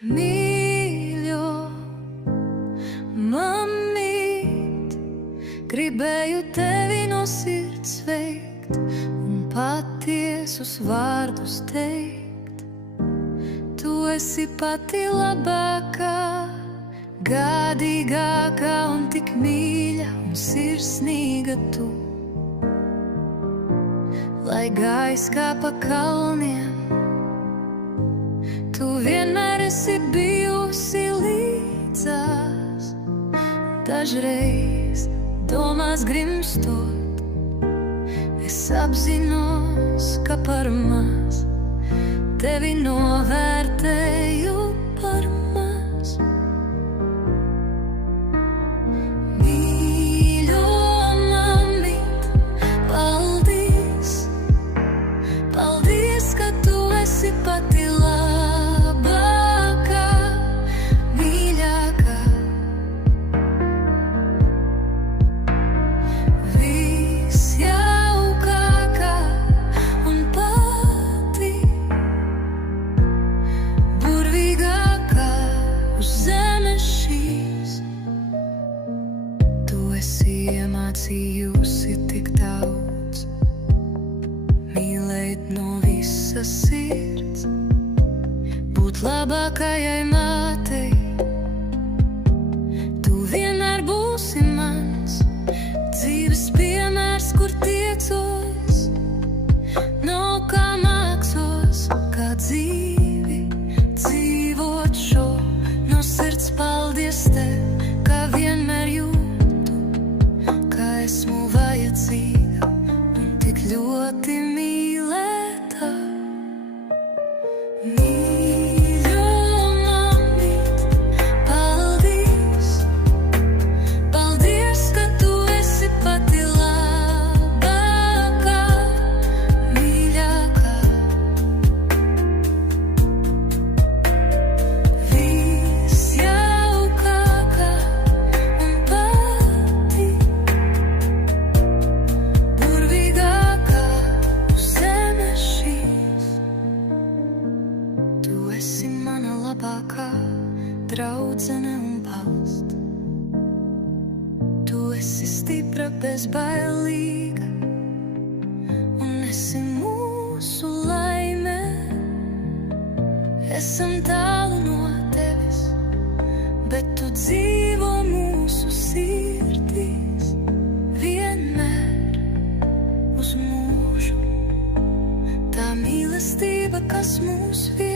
Mīļo, mammīt, gribēju tevi no sirds sveikt un patiesus vārdus teikt. Tu esi pati labākā, gādīgākā un tik mīļa un sirsnīga tu. Lai gājis kā pa kalniem, tu vienmēr esi bijusi līdzās. Dažreiz domās grimstot, es apzinos, ka par maz tevi novērtēju par maz. Mīļo, mammīt, paldies, paldies, ka tu esi pati labākā, mīļākā. Visjaukākā un pati burvīgākā uz zemes šīs. Tu esi iemācījusi tik daudz, mīlēt no visas sirds, būt labākajai mātei. Tu vienmēr būsi mans dzīves piemērs, kur tiecos, nav kā māksos, kā dzīvi dzīvot šo. No sirds paldies tev, kā vienmēr jūtu, kā esmu vajadzīga un tik ļoti mīlēta. Mīļo, mammīt, paldies, paldies, ka tu esi pati labākā, mīļākā. Visjaukākā un pati burvīgākā uz zemes šīs. Tu esi mana labākā draudzene un balsts. Tu esi stipra, bezbailīga un esi mūsu laime. Esam tālu no tevis, bet tu dzīvo mūsu sirdīs vienmēr uz mūžu. Tā mīlestība, kas mūs vieno.